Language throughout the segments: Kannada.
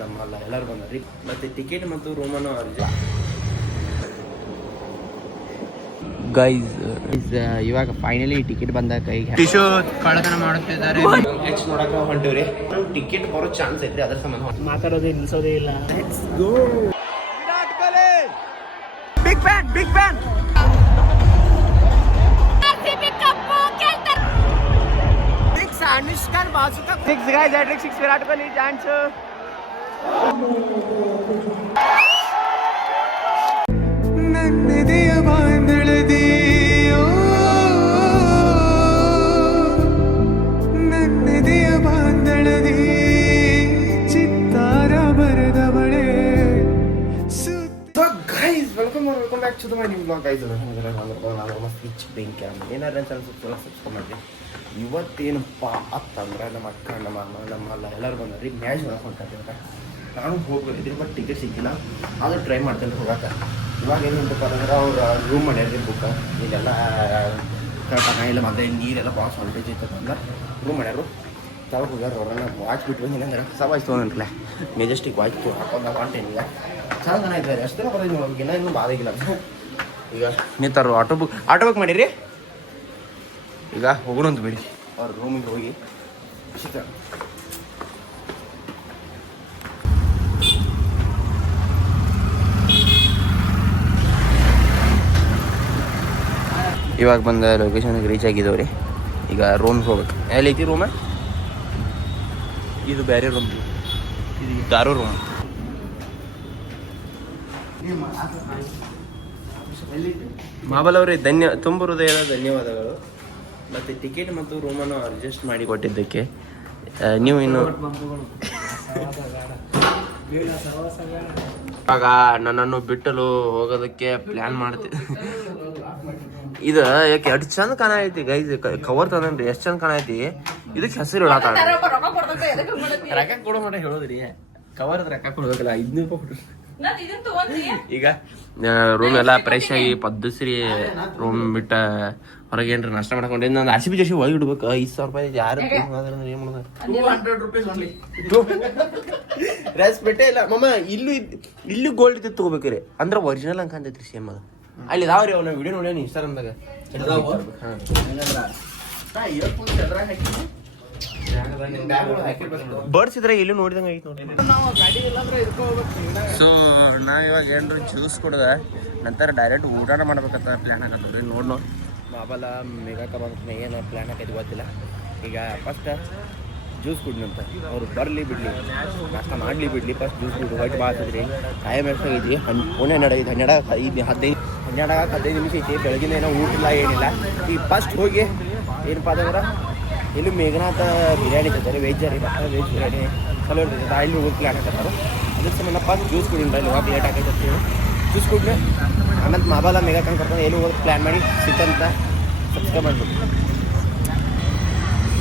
ನಮ್ಮಲ್ಲ ಎಲ್ಲರೂ ಬಂದ್ರಿ. ಮತ್ತು ಟಿಕೆಟ್ ಮತ್ತು ರೂಮನ್ನು ಗೈಸ್ ಇವಾಗ ಫೈನಲಿ ಟಿಕೆಟ್ ಬಂದ ಕೈಗೆ ಟಿಶು ಕಳ್ಳತನ ಮಾಡುತ್ತಿದ್ದಾರೆ. ನೆಕ್ಸ್ಟ್ ನೋಡಕ್ಕೆ ಹೊಂಟಿವ್ರಿ. ಟಿಕೆಟ್ ಬರೋ ಚಾನ್ಸ್ ಐತ್ರಿ, ಅದ್ರ ಸಂಬಂಧ ಮಾತಾಡೋದೇ ನಿಲ್ಸೋದೇ ಇಲ್ಲ. Let's go. Virat Kohli big fan, big fan. अनुष्कान बाजू का 6 guys, hattrick 6 Virat Kohli chance. नन्नदेय बांदळदी ओ नन्नदेय बांदळदी चित्तार बरदवळे. So guys, welcome back to my new vlog guys. ನಾನು ಮಸ್ತ್ ಬೆಂಕಿ ಏನಾರ ಸಬ್ಸ್ಕ್ರೈಬ್ ಮಾಡಿ. ಇವತ್ತೇನಪ್ಪ ಅಂತಂದ್ರೆ ನಮ್ಮ ಅಕ್ಕ ನಮ್ಮಲ್ಲ ಎಲ್ಲರೂ ಬಂದ್ರಿ. ಮ್ಯಾಚ್ ನೋಡಕ್ಕೆ ಹೊಂಟಿದ್ದೆ. ನಾನು ಹೋಗ್ಬೇಕಿದ್ರಿ, ಬಟ್ ಟಿಕೆಟ್ ಸಿಕ್ಕಿಲ್ಲ. ಆದರೂ ಟ್ರೈ ಮಾಡ್ತೇನೆ ಹೋಗಕ್ಕೆ. ಇವಾಗ ಏನು ಉಂಟಪ್ಪ ಅಂದ್ರೆ ಅವ್ರು ರೂಮ್ ಮಾಡ್ಯಾರ್ರಿ ಬುಕ್. ಇಲ್ಲೆಲ್ಲ ಇಲ್ಲ ಮತ್ತೆ ನೀರೆಲ್ಲ ಭಾಳ ಸಾಲ್ಟೇಜ್ ಇರ್ತದೆ ರೂಮ್ ಮಾಡ್ಯಾರು. ತಾವು ಹೋಗ್ಯಾರ ಅವ್ರನ್ನ ವಾಚ್ ಬಿಟ್ಟು ಬಂದಿಲ್ಲ ಹೊಸ ವಾಚ್ ತೊಗೊಂಡ್ರಲ್ಲ, ಮೆಜೆಸ್ಟಿಕ್ ವಾಚ್ ಹಾಕೊಂಡು ಹೊಂಟೇನಿಲ್ಲ. ಚೆನ್ನಾಗಿ ಚೆನ್ನಾಗಿದ್ದಾರೆ. ಅಷ್ಟೇ ಬರೋದು ಹೋಗಿಲ್ಲ, ಇನ್ನೂ ಬಾದಾಗಿಲ್ಲ. ಈಗ ನಿಂತಾರು ಆಟೋ ಬುಕ್ ಮಾಡಿರಿ. ಈಗ ಹೋಗೋಣ ಅಂತ ಬಿಡಿ ಅವ್ರ ರೂಮಿಗೆ ಹೋಗಿ. ಇವಾಗ ಬಂದ ಲೊಕೇಶನ್ಗೆ ರೀಚ್ ಆಗಿದ್ದೇವೆ ರೀ. ಈಗ ರೂಮ್ಗೆ ಹೋಗ್ಬೇಕು. ಎಲ್ಲಿ ಐತಿ ರೂಮ? ಇದು ಬೇರೆ ರೂಮ್, ಇದು ದಾರು ರೂಮ್. ಮಾಬಲ್ ಅವರೇ ತುಂಬ ಹೃದಯದ ಧನ್ಯವಾದಗಳು. ಮತ್ತು ಟಿಕೆಟ್ ಮತ್ತು ರೂಮನ್ನು ಅಡ್ಜಸ್ಟ್ ಮಾಡಿ ಕೊಟ್ಟಿದ್ದಕ್ಕೆ. ನೀವು ಇನ್ನು ಇವಾಗ ನನ್ನನ್ನು ಬಿಟ್ಟಲು ಹೋಗೋದಕ್ಕೆ ಪ್ಲ್ಯಾನ್ ಮಾಡ್ತಿದ್ದೆ. ಇದು ಯಾಕೆ ಎಷ್ಟು ಚಂದ ಕಾಣೈತಿ ಗೈಸ್. ಕವರ್ ತಂದ್ರಿ ಎಷ್ಟು ಚಂದ ಕಾಣೈತಿ. ಇದಕ್ಕೆ ಹೆಸರು ಹೇಳತ್ತ ರೊಕ್ಕ ಕೊಡೋ ಮಟ್ಟ ಹೇಳೋದ್ರಿ. ಕವರ್ ರೊಕ್ಕ ಕೊಡ್ಬೇಕಲ್ಲ, 500 ರೂಪಾಯಿ ಕೊಡ್ರಿ. ಈಗ ರೂಮ್ ಎಲ್ಲ ಫ್ರೆಶ್ ಆಗಿ ಪದ್ಧತಿ ರೂಮ್ ಬಿಟ್ಟ ಹೊರಗೆ ಏನ್ರಿ ನಾಷ್ಟ ಮಾಡ್ಕೊಂಡೆ. ನಾನು RCB ಜೊತೆ ಒಳಗೆ ಇಡ್ಬೇಕು. 5,000 ರೂಪಾಯಿ ಯಾರು ಏನ್ ಮಾಡೋದು? 200 ರೂಪೀಸ್ ಓನ್ಲಿ. ರೆಸ್ಪೆಕ್ಟೇ ಇಲ್ಲ ಮಮ್ಮ. ಇಲ್ಲೂ ಗೋಲ್ಡ್ ಇದ್ದು ತಗೋಬೇಕ್ರಿ, ಅಂದ್ರೆ ಒರಿಜಿನಲ್ ಅಂಕ ಅಂತೈತ್ರಿ ಸೇಮ್. ಅದು ಅಲ್ಲಿ ಇದಾವ್ರಿ ಅವ್ನ ವಿಡಿಯೋ ನೋಡಿ ಇನ್ಸ್ಟಾಗ್ರಾಮ್ದಾಗ. ಬರ್ಡ್ಸ್ ಇದ್ರೆ ಎಲ್ಲೂ ನೋಡಿದಂಗೆ ಐತಿ ನೋಡಿ. ಸೊ ನಾವಿವಾಗ ಏನ್ರ ಜ್ಯೂಸ್ ಕುಡ್ದ ನಂತರ ಡೈರೆಕ್ಟ್ ಊಟನ ಮಾಡ್ಬೇಕಂತ ಪ್ಲ್ಯಾನ್ ಆಗತ್ತವ್ರಿ. ನೋಡ್ನೋ ಮಾಬಲ ಮೆಗಾ ಕಬಾಬ್ ಏನು ಪ್ಲ್ಯಾನ್ ಆಗೈತಿ ಗೊತ್ತಿಲ್ಲ. ಈಗ ಫಸ್ಟ್ ಜ್ಯೂಸ್ ಕುಡಿನಂತ ಅವ್ರು ಬರಲಿ ಬಿಡಲಿ, ನಾಷ್ಟ ಮಾಡಲಿ ಬಿಡಲಿ, ಫಸ್ಟ್ ಜ್ಯೂಸ್ ಕುಡಿ. ಹೊಟ್ಟೆ ಭಾಳ ಆಗ್ತದ್ರಿ. ಟೈಮ್ ಎಷ್ಟಾಗೈತಿ? 12-15 ನಿಮಿಷ ಐತಿ. ಬೆಳಗಿನ ಏನೋ ಊಟ ಇಲ್ಲ ಏನಿಲ್ಲ. ಈಗ ಫಸ್ಟ್ ಹೋಗಿ ಏನಪ್ಪ ಅಂದ್ರೆ ಇಲ್ಲಿ ಮೇಘನಾಥ ಬಿರಿಯಾನಿ ತಿಂತಾರೆ. ವೆಜ್ ರೀ, ವೆಜ್ ಬಿರಿಯಾನಿ ಚಲೋ ಇರ್ತೈತೆ. ಇಲ್ಲಿ ಹೋಗಿ ಪ್ಲ್ಯಾನ್ ಹಾಕತ್ತಾರ. ಅದ್ರ ಸಂಬಂಧ ಫಸ್ಟ್ ಜ್ಯೂಸ್ ಕುಡಿನ್ರಿ. ಇಲ್ಲಿ ಹೋಗಿ ಲೇಟ್ ಆಗೈತೆ ಅಂತೇಳಿ ಜ್ಯೂಸ್ ಕುಡಿದ್ರೆ ಆಮೇಲೆ ಮಾಬಾಲ ಮೇಘಾ ಕಂಡು ಕರ್ಕೊಂಡು ಎಲ್ಲಿ ಹೋಗಿ ಪ್ಲ್ಯಾನ್ ಮಾಡಿ ಸಿಕ್ಕಂತ ಸಬ್ಸ್ಕ್ರೈಬ್ ಮಾಡ್ಬೇಕು.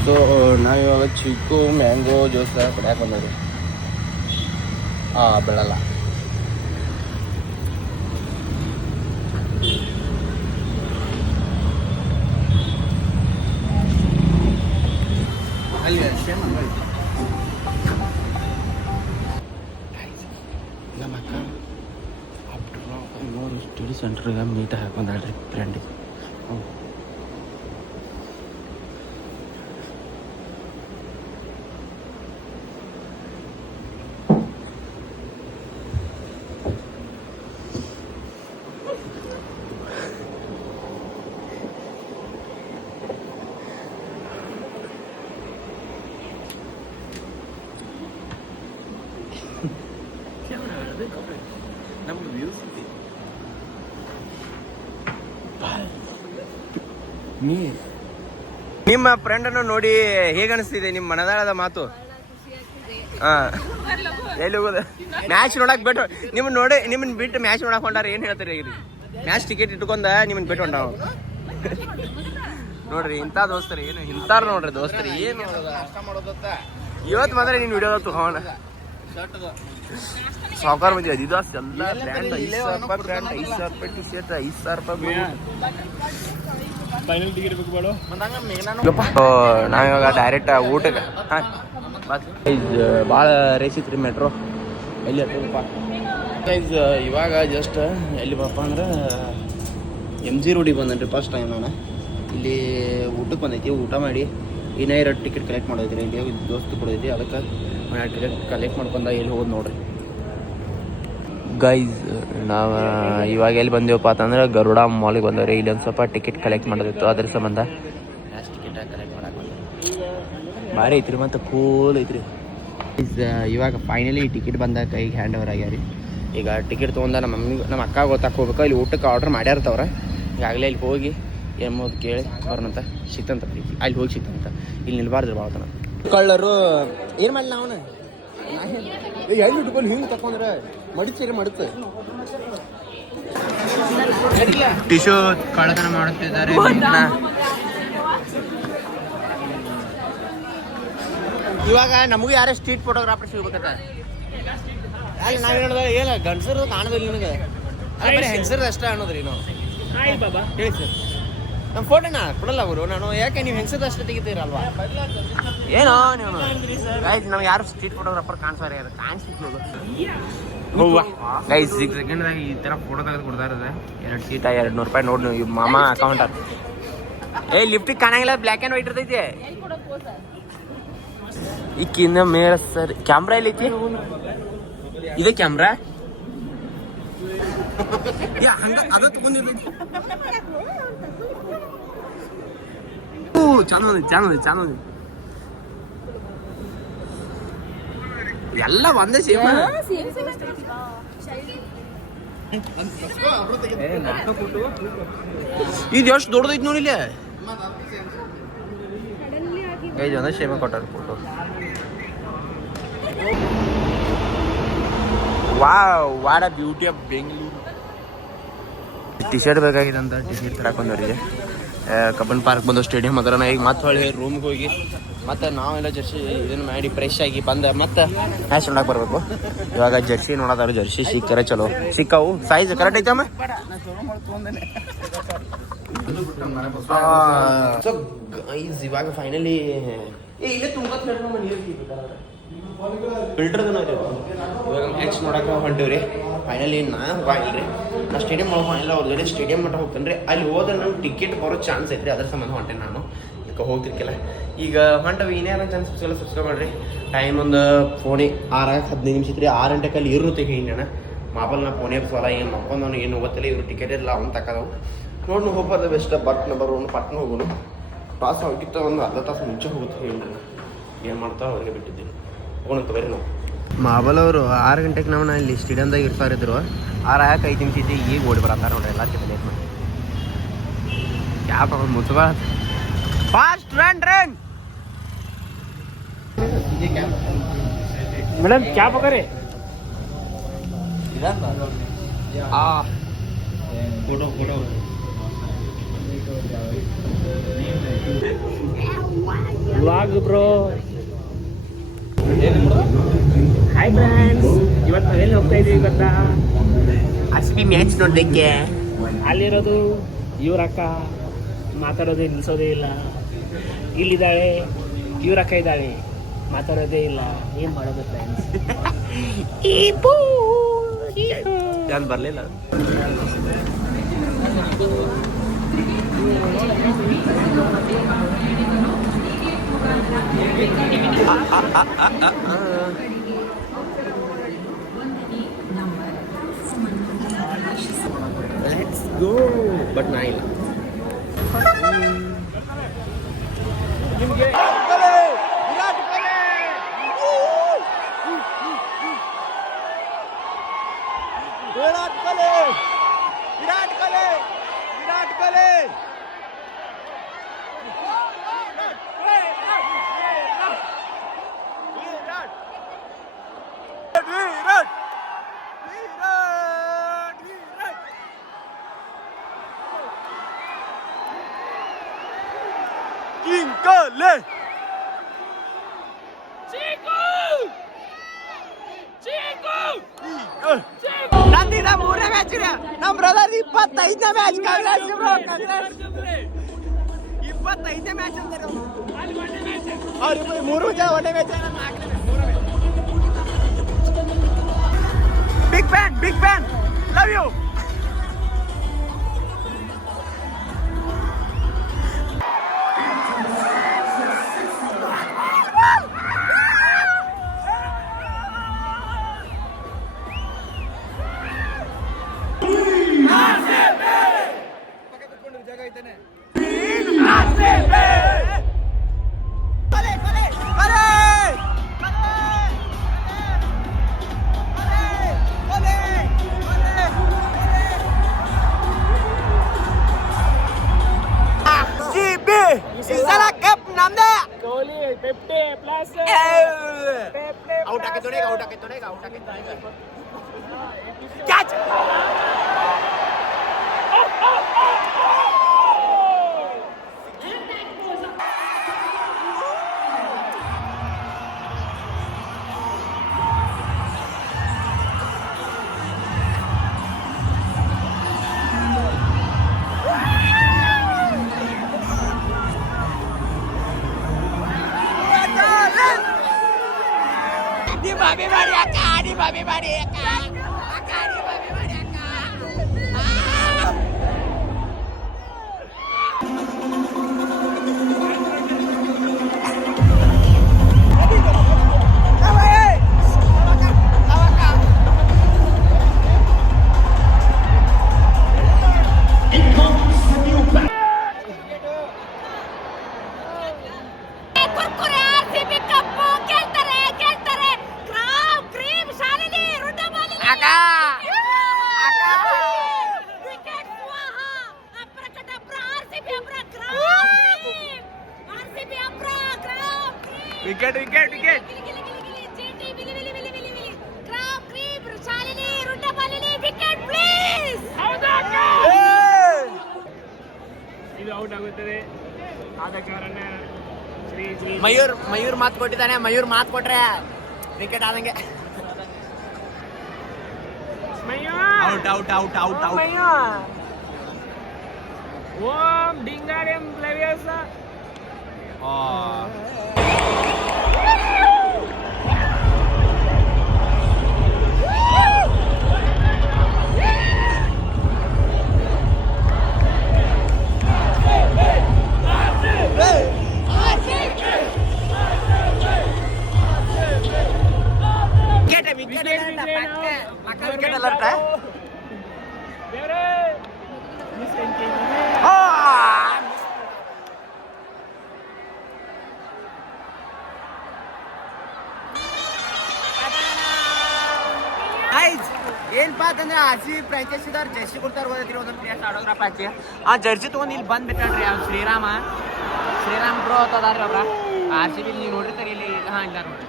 ಸೊ ನಾವಿವಾಗ ಚಿಕ್ಕು ಮ್ಯಾಂಗೋ ಜ್ಯೂಸ್ ಕುಡಿಯಾಕೆ ಬಂದೀವಿ. ಬೆಳಲ್ಲ ನಮ್ಮ ಅಕ್ಕ ಇವರು ಸ್ಟಡಿ ಸೆಂಟ್ರಿಗೆ ಮೀಟ್ ಹಾಕೊಂಡ್ರಿ ಫ್ರೆಂಡಿಗೆ. ನಮ್ಗೆ ವ್ಯೂಸ್ ಇದೆ. ನಿಮ್ಮ ಫ್ರೆಂಡನ್ನು ನೋಡಿ ಹೇಗೆ ಅನಿಸ್ತಿದೆ ನಿಮ್ಮ ಮನದಾಳದ ಮಾತು? ಎಲ್ಲಿ ಹೋಗೋದು? ಮ್ಯಾಚ್ ನೋಡಕ್ ಬಿಟ್ಟು ನಿಮ್ಮನ್ನ ಬಿಟ್ಟು ಮ್ಯಾಚ್ ನೋಡಕ್ ಹೊಂಟಾರ. ಏನ್ ಹೇಳ್ತಾರೆ ಈಗ? ಮ್ಯಾಚ್ ಟಿಕೆಟ್ ಇಟ್ಕೊಂಡ ನಿಮ್ಮನ್ನ ಬಿಟ್ಟು ಹೊಂಟಾವ ನೋಡ್ರಿ. ಇಂಥ ದೋಸ್ತರಿ ಏನು ಇಂತಾರ ನೋಡ್ರಿ ದೋಸ್ತರಿ. ಏನು ಇವತ್ತು ಮಾತ್ರ ನೀನು ವಿಡಿಯೋ ತಗೋಣ. ಸಾವುಕಾರ ಮಂದಿ ಅದಿದಾಸ್ ಎಲ್ಲ ಬ್ರ್ಯಾಂಡ್ 5,000 ರೂಪಾಯಿ ಬ್ರ್ಯಾಂಡ್, 5,000 ರೂಪಾಯಿ ಟಿ ಶರ್ಟ್, 5,000 ರೂಪಾಯಿ. ನಾವಿವಾಗ ಡೈರೆಕ್ಟ್ ಊಟಕ್ಕೆ ಭಾಳ ರೇಸ್ ಇತ್ತು ರೀ ಮೆಟ್ರೋ ಎಲ್ಲಿ ಹತ್ತದಪ್ಪ ಗೈಸ್. ಇವಾಗ ಜಸ್ಟ್ ಎಲ್ಲಿ ಬಪ್ಪ ಅಂದ್ರೆ MG ರೋಡಿಗೆ ಬಂದನ್ರಿ ಫಸ್ಟ್ ಟೈಮ್ ನಾನು. ಇಲ್ಲಿ ಊಟಕ್ಕೆ ಬಂದೈತಿ, ಊಟ ಮಾಡಿ ಇನ್ನೇ 2 ಟಿಕೆಟ್ ಕಲೆಕ್ಟ್ ಮಾಡೋದ್ರಿ. ಇಲ್ಲಿ ದೋಸ್ತು ಕೊಡೈತಿ, ಅದಕ್ಕೆ 2 ಟಿಕೆಟ್ ಕಲೆಕ್ಟ್ ಮಾಡ್ಕೊಂಡ ಎಲ್ಲಿ ಹೋದ್ ನೋಡ್ರಿ ಗೈಸ್. ನಾವು ಇವಾಗ ಎಲ್ಲಿ ಬಂದೇವಪ್ಪ ಅಂತಂದ್ರೆ ಗರುಡ ಮಾಲಿಗೆ ಬಂದವ್ರಿ. ಇಲ್ಲಿ ಒಂದು ಸ್ವಲ್ಪ ಟಿಕೆಟ್ ಕಲೆಕ್ಟ್ ಮಾಡೋದಿತ್ತು, ಅದ್ರ ಸಂಬಂಧ ಟಿಕೆಟ್ ಕಲೆಕ್ಟ್ ಮಾಡಕ್ಕೆ ಭಾರಿ ಐತ್ರಿ, ಮತ್ತು ಕೂಲ್ ಐತ್ರಿ. ಇವಾಗ ಫೈನಲಿ ಟಿಕೆಟ್ ಬಂದ ಕೈಗೆ ಹ್ಯಾಂಡ್ ಓವರ್ ಆಗ್ಯಾರಿ. ಈಗ ಟಿಕೆಟ್ ತೊಗೊಂಡ ನಮ್ಮ ಅಕ್ಕ ಗೊತ್ತಾಕ್ ಹೋಗ್ಬೇಕು. ಇಲ್ಲಿ ಊಟಕ್ಕೆ ಆರ್ಡ್ರ್ ಮಾಡ್ಯಾರ್ತವ್ರೆ. ಈಗಾಗಲೇ ಇಲ್ಲಿ ಹೋಗಿ ಎಂಬುದು ಕೇಳಿ ಬರೋಣಂತ. ಸಿಕ್ತಂತ ಅಲ್ಲಿ ಹೋಗಿ ಸಿಕ್ತಂತ. ಇಲ್ಲಿ ನಿಲ್ಬಾರ್ದು ಭಾಳ ತನ ಕಳ್ಳರು ಏನು ಮಾಡಲಿ ಅವನು ಎಲ್ಲಿ ಇಟ್ಕೊಂಡು ಹಿಂಗೆ ತಕೊಂಡ್ರೆ ಮಡಿಚೇರಿ ಮಡುತ್ತೆ. ಟಿಶ್ಯೂ ಕಳ್ಳತನ ಮಾಡುತ್ತಿದ್ದಾರೆ. ಇವಾಗ ನಮಗೂ ಯಾರೇ ಸ್ಟ್ರೀಟ್ ಫೋಟೋಗ್ರಾಫರ್ ಸಿಗ್ಬೇಕತ್ತ. ಅಲ್ಲಿ ನಾವೇನು ಹೇಳಿದ್ರೆ ಏನು ಗಂಡಸರು ಕಾಣೋದಿಲ್ಲ ನಿನಗೆ, ಬರೀ ಹೆಂಗಸರು ಅಷ್ಟೇ ಅನ್ನೋದ್ರಿ ನಾವು. ಹೇಳಿ ಸರ್, ನಮ್ಮ ಫೋಟೋನ ಕೊಡಲ್ಲ ಅವರು. ನಾನು ಯಾಕೆ ನೀವು ಹೆಂಗಸದ ಅಷ್ಟೇ ತೆಗಿತೀರಲ್ವಾ? ಏನೋ ನೀವು ಗೈಸ್, ನಾವು ಯಾರು ಸ್ಟ್ರೀಟ್ ಫೋಟೋಗ್ರಾಫರ್ ಕಾಣಿಸೋರು ಯಾರು ಕಾಣಿಸ್ತಿದ್ಲು ಗೈಸ್. 6 ಸೆಕೆಂಡ್ದಾಗ ಈ ಥರ ಫೋಟೋ ತೆಗೆದು ಕೊಡ್ತಾ ಇರೋದು. 2 ಸೀಟ $200 ನೋಡಿ ನೀವು ಮಾಮ ಅಕೌಂಟ್. ಲಿಫ್ಟಿಗೆ ಕಾಣಂಗಿಲ್ಲ, ಬ್ಲ್ಯಾಕ್ ಆ್ಯಂಡ್ ವೈಟ್ ಇರ್ತೈತಿ. ಈಕಿನ್ನ ಮೇಳ ಸರ್ ಕ್ಯಾಮ್ರಾ ಎಲ್ಲ ಐತಿ. ಇದೆ ಕ್ಯಾಮ್ರಾ ಹಂಗ ಅದ ತಗೊಂಡಿರ್ತೈತಿ. ಚಾನಲ್ ಎಲ್ಲ ಒಂದೇ ಸೇಮ್. ಇದು ಎಷ್ಟು ದೊಡ್ಡದೈತಿ ನೋಡಿ ಇಲ್ಲಿ. ಒಂದೇ ಸೇಮ್ ಕೊಟ್ಟಾರ photo. What a beauty of Bengaluru. T shirt ಬೇಕಾಗಿದೆ ಅಂತ ಟಿ ಶರ್ಟ್ ತರಕ್ಕೆ ಬಂದವರಿಗೆ ಕಬ್ಬನ್ ಪಾರ್ಕ್ ಬಂದು ಸ್ಟೇಡಿಯಂ ಅದರ. ಈಗ ಮತ್ತೆ ಹೊಳ್ಳಿ ರೂಮ್ಗೆ ಹೋಗಿ ಮತ್ತೆ ನಾವೆಲ್ಲ ಜರ್ಸಿ ಇದನ್ನು ಮಾಡಿ ಫ್ರೆಶ್ ಆಗಿ ಬಂದ ಮತ್ತೆ ಮ್ಯಾಚ್ ನೋಡಕ್ಕೆ ಬರಬೇಕು. ಇವಾಗ ಜರ್ಸಿ ನೋಡೋದಾರ. ಜರ್ಸಿ ಸಿಕ್ಕರೆ ಚಲೋ ಸಿಕ್ಕವು. ಸೈಜ್ ಕರೆಕ್ಟ್ ಐತಮ್ಮ. ಸೊ ಗೈಸ್, ಇವಾಗ ಫೈನಲಿ ಇಲ್ಲೇ ತುಂಬ ಫಿಲ್ಟರ್ದನ ಇವಾಗ ಮ್ಯಾಚ್ ನೋಡಕ್ಕೆ ಹೊಂಟಿವ್ರಿ. ಫೈನಲಿ ನಾನು ಹೋಗಿಲ್ರಿ, ನಾ ಸ್ಟೇಡಿಯಂ ಒಳಗೆ ಹೋಗಿಲ್ಲ. ಅವ್ರ ಸ್ಟೇಡಿಯಂ ಮಟ್ಟ ಹೋಗ್ತೇನೆ ರೀ. ಅಲ್ಲಿ ಹೋದ್ರೆ ನಂಗೆ ಟಿಕೆಟ್ ಬರೋ ಚಾನ್ಸ್ ಐತ್ರಿ, ಅದ್ರ ಸಂಬಂಧ ಹೊಂಟೇನೆ ನಾನು. ಈಗ ಹೋಗ್ತಿರ್ಕಿಲ್ಲ. ಈಗ ಹೊಂಟವು ಏನೇ ಚಾನ್ಸ್ ಎಲ್ಲ ಸಬ್ಸ್ಕ್ರೈಬ್ ಮಾಡಿರಿ. ಟೈಮ್ ಒಂದು ಫೋನೇ 6:15 ನಿಮಿಷ ಇತ್ತು ರೀ. 6 ಗಂಟೆಗೆ ಅಲ್ಲಿ ಇರುತ್ತೆ ಹಿಂಗೆ ಮಾಪಲ್ನ ಫೋನೇ ಸಲ ಏನು ಮಕ್ಕೊಂದವನು ಏನು ಹೋಗತ್ತಿಲ್ಲ. ಇವ್ರು ಟಿಕೆಟ್ ಇರಲ್ಲ, ಅವ್ನು ತಗೋವು ನೋಡಿ ಹೋಗೋದು ಬೆಸ್ಟ್. ನಂಬರ್ 1 ಪಟ್ನ ಹೋಗೋನು. ಟಾಸ್ ಆಗಿತ್ತು ಒಂದು ಅರ್ಧ ತಾಸು ಮುಂಚೆ ಹೋಗುತ್ತೆ ಹೇಳ್ರಿ. ಏನು ಮಾಡ್ತಾವೆ ಅವ್ರಿಗೆ ಬಿಟ್ಟಿದ್ದೀನಿ. ಹೋಗೋಣಂತ ಬರ್ರಿ ನಾವು. ಮಾಬಲ್ ಅವರು 6 ಗಂಟೆಗೆ ನಾವು ಇಲ್ಲಿ ಸ್ಟೇಡಿಯಮ್ದಾಗ ಇರ್ತಾರಿದ್ರು. 6:05 ನಿಮಿಷ ಇದ್ದು ಈಗ ಓಡಿ ಬರತ್ತಾರ ನೋಡ್ರಿ ಎಲ್ಲ ಲೇಟ್ ಮಾಡಿ. ಕ್ಯಾಪ್ ಹಾಕೋದು ಮುಚ್ಚಬ ಫಾಸ್ಟ್ ರನ್ ಮೇಡಮ್. ಕ್ಯಾಪ್ ಹಾಕೋರಿ. Photo vlog bro. Hi friends, ಇವತ್ತು ನಾವೆಲ್ಲಿ ಹೋಗ್ತಾ ಇದ್ದೀವಿ ಗೊತ್ತಾ? RCB ಮ್ಯಾಚ್ ನೋಡೋದಕ್ಕೆ. ಅಲ್ಲಿರೋದು ಇವ್ರಕ್ಕ ಮಾತಾಡೋದೇ ನಿಲ್ಲಿಸೋದೇ ಇಲ್ಲ. ಇಲ್ಲಿದ್ದಾಳೆ ಇವ್ರಕ್ಕ ಇದ್ದಾಳೆ, ಮಾತಾಡೋದೇ ಇಲ್ಲ. ಏನು ಮಾಡೋದು ಫ್ರೆಂಡ್ಸ್? ನಾನು ಬರಲಿಲ್ಲ. Let's go. But nine. ನಂದಿನ 3ನೇ ಮ್ಯಾಚ್. ನಮ್ಮ ಬ್ರದರ್ 25ನೇ ಮ್ಯಾಚ್. 25ನೇ ಮ್ಯಾಚ್ ಅಂತಾರೆ ಅವ್ರು 3 ಜನ ಒಂದೇ match big fan love you out ಹಾಕಿ catch Babi bari aka. Wicket. ಇದು ಔಟ್ ಆಗುತ್ತದೆ ಆದ ಕಾರಣ ಮಯೂರ್ ಮಾತು ಕೊಟ್ಟಿದ್ದಾನೆ. ಮಯೂರ್ ಮಾತು ಕೊಟ್ರೆ ವಿಕೆಟ್ ಆದಂಗೆ. ಔಟ್ ಓಂ ಡಿಂಗಾರಿಯಂ ಲವ್ಯಸ. ಏನಪ್ಪಾ ಅಂತಂದ್ರೆ RCB ಫ್ರಾಂಚೈಸಿ ಜರ್ಸಿ ಕೊಡ್ತಾರೆ ಒಂದೊಂದು ಪ್ಲೇಯರ್ಸ್ ಆಡೋಗ್ರಪ್ಪ ಹಾಕಿ ಆ ಜರ್ಸಿ ತೊಗೊಂಡು ಇಲ್ಲಿ ಬಂದು ಬಿಟ್ಟಾಡ್ರಿ ಅವ್ನು ಶ್ರೀರಾಮ್ ಬ್ರೋ ಅದಾರ್ರಿ ಅವ್ರ RCB ನೀವು ನೋಡಿರ್ತಾರೆ ಇಲ್ಲಿ ಇಲ್ಲ ನೋಡ್ರಿ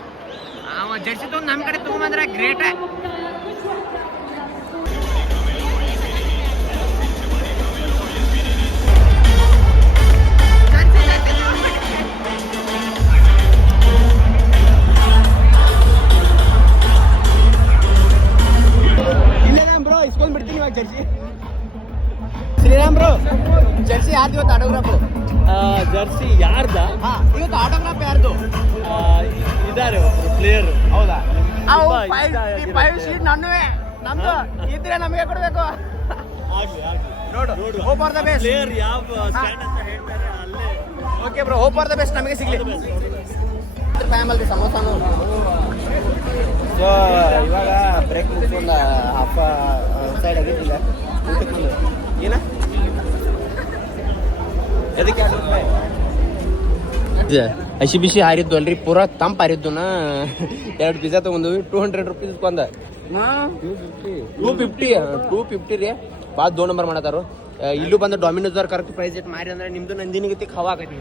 ಅವ ಜರ್ಸಿ ತೊಗೊಂಡು ನಮ್ಮ ಕಡೆ ತೊಗೊಂಬಂದ್ರೆ ಗ್ರೇಟ್. ಇಸ್ಕೊಂಡ್ ಬಿಡ್ತೀನಿ ಇವಾಗ ಜರ್ಸಿ. ಶ್ರೀರಾಮ್ ಬ್ರೋ ಜರ್ಸಿ ಯಾರ್ದು ಇವತ್ತು ಆಟೋಗ್ರಾಫ್? ಜರ್ಸಿ ಯಾರ್ದ? ಇವತ್ತು ಆಟೋಗ್ರಾಫ್ ಯಾರ್ದು? ಇದಾರೆ ಪ್ಲೇಯರ್. ಹೌದಾ? 5 ಶೀಟ್ ನನ್ನುವೆ ನಮ್ದು ಇದ್ರೆ ನಮಗೆ ಕೊಡ್ಬೇಕು. ನೋಡು hope for the best. Player ಯಾವ ಸ್ಟ್ಯಾಂಡ್ ಅಂತ ಹೇಳ್ತಾರೆ ಅಲ್ಲೇ. Okay bro, hope for the best ನಮಗೆ ಸಿಗ್ಲಿ. ಫ್ಯಾಮಲ್ಲಿ ಸಮೋಸಾನು. ಸೊ ಇವಾಗ ಬ್ರೇಕ್ ಮುಗಿಸ್ಕೊಂಡು ಹಾಫ್ ಸೈಡ್ ಆಗಿದ್ದಿಲ್ಲ ಊಟಕ್ಕೆ ಏನ ಅದಕ್ಕೆ ಹಸಿ ಬಿಸಿ ಹಾರಿದ್ದು ಅಲ್ರಿ, ಪೂರಾ ತಂಪು ಹಾರಿದ್ದುನ. 2 ಪಿಜ್ಜಾ ತೊಗೊಂಡು 200 ರೂಪೀಸ್ ಕೊಂದ. 250 ರೀ. ಭಾಳ 2 ನಂಬರ್ ಮಾಡತ್ತಾರು. ಇಲ್ಲೂ ಬಂದು ಡಾಮಿನೋಸ್ ಅವ್ರು ಕರೆಕ್ಟ್ ಪ್ರೈಸ್ ಏಟ್ ಮಾರಿ ಅಂದ್ರೆ ನಿಮ್ದು ನಂದಿನಿ ಗತಿ ಖವಾ ಆಗೈತಿ.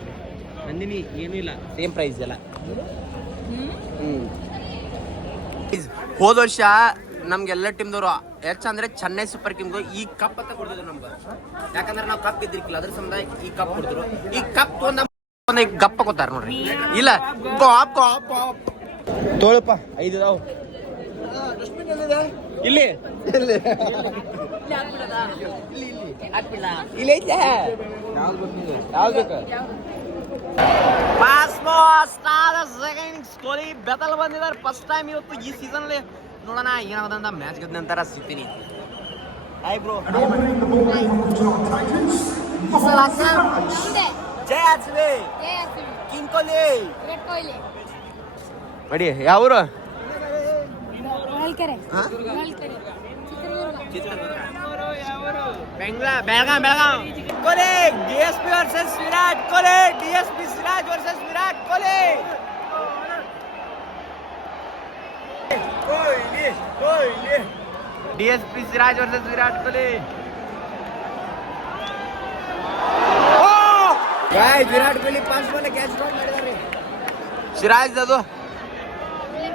ನಂದಿನಿ ಏನೂ ಇಲ್ಲ, ಸೇಮ್ ಪ್ರೈಸ್ ಎಲ್ಲ. ಹೋದ ವರ್ಷ ನಮ್ಗೆಲ್ಲ ಟೀಮ್ದವ್ರು ಹೆಚ್ಚಂದ್ರೆ ಚೆನ್ನೈ ಸೂಪರ್ ಕಿಂಗ್ದು ಈ ಕಪ್ ಅಂತ ಕೊಡ್ತಿದ್ರು ನಮ್ಗೆ. ಯಾಕಂದ್ರೆ ನಾವು ಕಪ್ ಇದ್ರಿಕಿಲ್ಲ, ಅದ್ರ ಸಂಬಂಧ ಈ ಕಪ್ ಕೊಡ್ತಿದ್ರು. ಈ ಕಪ್ ಒಂದು ಗಪ್ಪ ಕೊಡ್ತಾರ ನೋಡ್ರಿ. ಇಲ್ಲ ತೋಳಪ್ಪ 5 ಇಲ್ಲಿ ಇಲ್ಲಿ ಐತೆ ಕೊಹ್ಲಿ ಬೆತಲ್ ಬಂದಿದ್ದಾರೆ ಫಸ್ಟ್ ಟೈಮ್ ಇವತ್ತು ಈ ಸೀಸನ್ ಅಲ್ಲಿ. ನೋಡೋಣ ಏನಾಗೋದಂತ ಮ್ಯಾಚ್ ಗೆದ್ದ ನಂತರ ಸಿಗ್ತೀನಿ. Hi bro. ಜೈ ಆರ್ಸಿಬಿ, ಕಿಂಗ್ ಕೊಹ್ಲಿ. ನೋಡಿ ಯಾವೂರು? Belgaum. Kohli DSP versus Virat Kohli. DSP Siraj versus Virat Kohli. DSP Siraj versus Virat Kohli. Virat Kohli first ball catch out ಮಾಡಿದ್ದಾರೆ. ಸಿರಾಜ್ ಅದು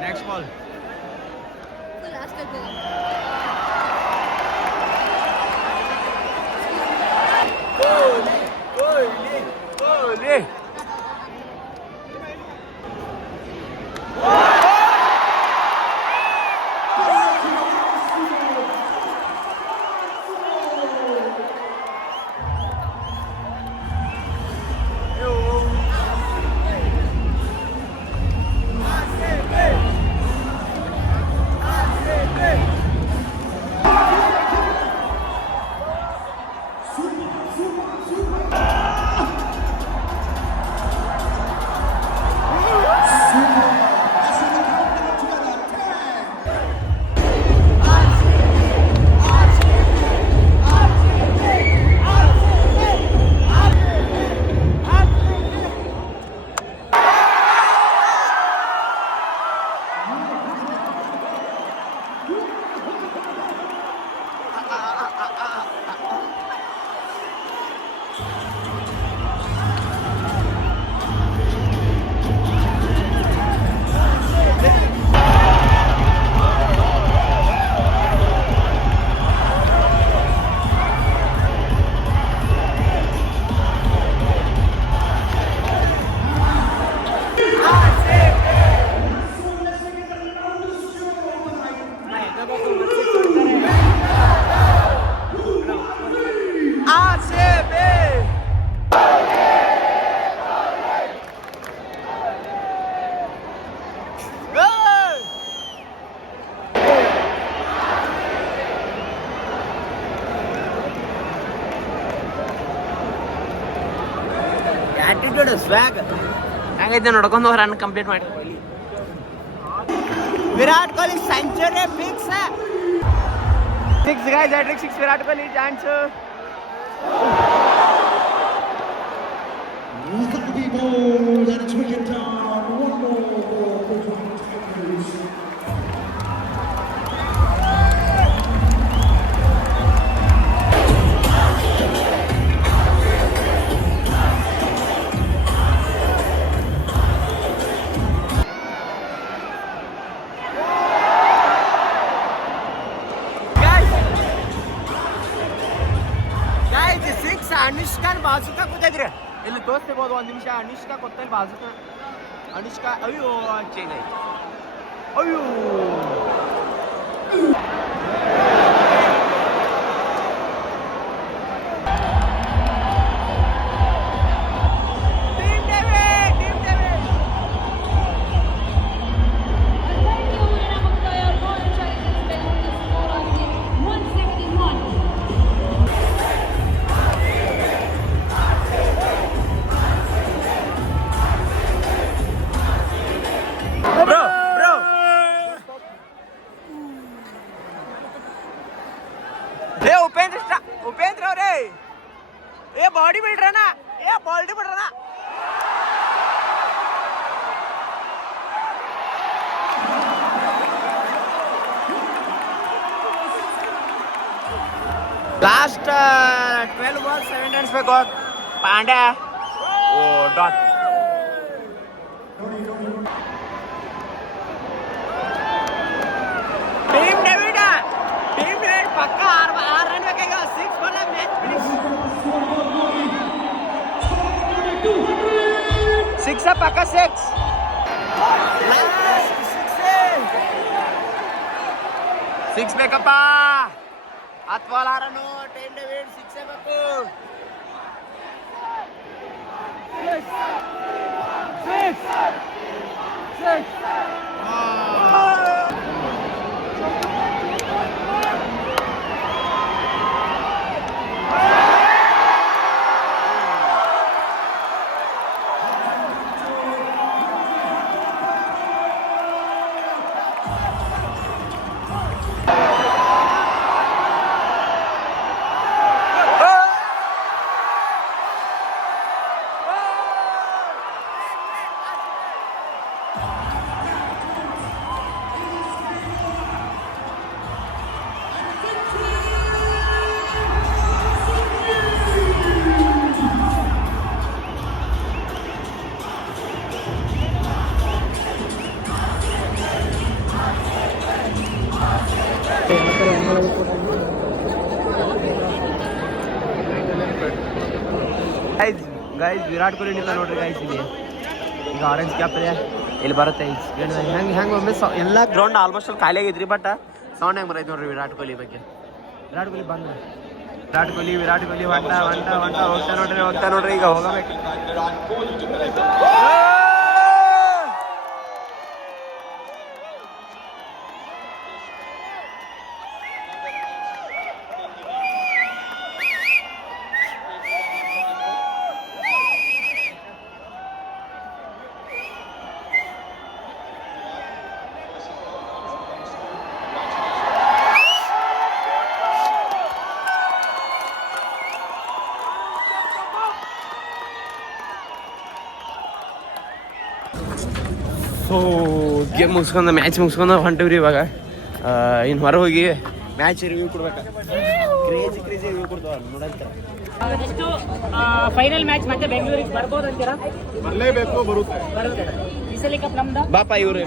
next ball. Kohli attitude swag ಹಂಗೈತೆ ನೋಡ್ಕೊಂಡು ರನ್ ಕಂಪ್ಲೀಟ್ ಮಾಡಿ. Virat Kohli century fix. 6 guys, hat-trick 6 Virat Kohli chance. Look at the people, and it's wicket down. One more for John Tigers. ಅನುಷ್ಕಾನ್ ಬಾಜುಕ ಕೂತಿದ್ರೆ ಇಲ್ಲಿ ತೋರಿಸ್ತಿರ್ಬೋದು. ಒಂದು ನಿಮಿಷ ಅನುಷ್ಕಾ ಕೊತ್ತಲ್ಲಿ ಬಾಜುಕ. ಅನುಷ್ಕಾ ಅಯ್ಯೋ ಚೇಂಜ್ ಆಯ್ತು. ಅಯ್ಯೋ ಉಪೇಂದ್ರ ಅವರೇ, ಏ ಬಾಡಿ ಬಿಲ್ಡ್ರನ, ಏ ಬಾಡಿ ಬಿಲ್ಡ್ರನ. ಲಾಸ್ಟ್ 12 balls 7 runs ಬೇಕು. ಪಾಂಡ್ಯ ಓ ಡಾಟ್. ಟೀಮ್ ಡೇವಿಡ್ ಪಕ್ಕ 6 ರನ್ ಬೇಕಾಗ. 6 ಬಾಲ್ ಮ್ಯಾಚ್ ಫಿನಿಶ್. 6 ಪಕ್ಕ 6 6 ಬೇಕಪ್ಪ. 10 ಬಾಲ್ ಆರನು ಟೈಮ್ ಡೇವಿಡ್ ಸಿಕ್ಸ್ ಬೇಕು. ಗೈಸ್ ವಿರಾಟ್ ಕೊಹ್ಲಿ ನಿಂತ ನೋಡ್ರಿ ಗೈಸ್ ಇಲ್ಲಿ ಈಗ ಆರೆಂಜ್ ಕ್ಯಾಪ್ ಇದೆ ಇಲ್ಲಿ ಬರುತ್ತೆ ಹೆಂಗೆ ಒಮ್ಮೆ ಎಲ್ಲ ಗ್ರೌಂಡ್ ಆಲ್ಮೋಸ್ಟ್ ಅಲ್ಲಿ ಖಾಲಿ ಆಗಿದ್ರಿ ಬಟ್ ಸೌಂಡ್ ಹೆಂಗೆ ಬರೈತೆ ನೋಡ್ರಿ ವಿರಾಟ್ ಕೊಹ್ಲಿ ಬಗ್ಗೆ. ವಿರಾಟ್ ಕೊಹ್ಲಿ ಬಂದ ವಿರಾಟ್ ಕೊಹ್ಲಿ ಹೋಗ್ತಾ ನೋಡ್ರಿ ಈಗ ಹೋಗಬೇಕು. ಸೊ ಗೇಮ್ ಮುಗಿಸ್ಕೊಂಡು ಮ್ಯಾಚ್ ಮುಗಿಸ್ಕೊಂಡು ಹೊಂಟಿವ್ರಿ ಇವಾಗ. ಇನ್ನು ಹೊರ ಹೋಗಿ ಮ್ಯಾಚ್ ರಿವ್ಯೂ ಕೊಡ್ಬೇಕು. ಕ್ರೇಜಿ ರಿವ್ಯೂ ಕೊಡ್ತಾವ ನೋಡಂತ. ನೆಕ್ಸ್ಟ್ ಫೈನಲ್ ಮ್ಯಾಚ್ ಮತ್ತೆ ಬೆಂಗಳೂರಿಗೆ ಬರ್ಬೋದು ಅಂತೀರಾ? ಬರಲೇಬೇಕು, ಬರುತ್ತೆ. ಈ ಸಲ ಕಪ್ ನಮ್ದು. ಬಾಪ ಇವ್ರಿ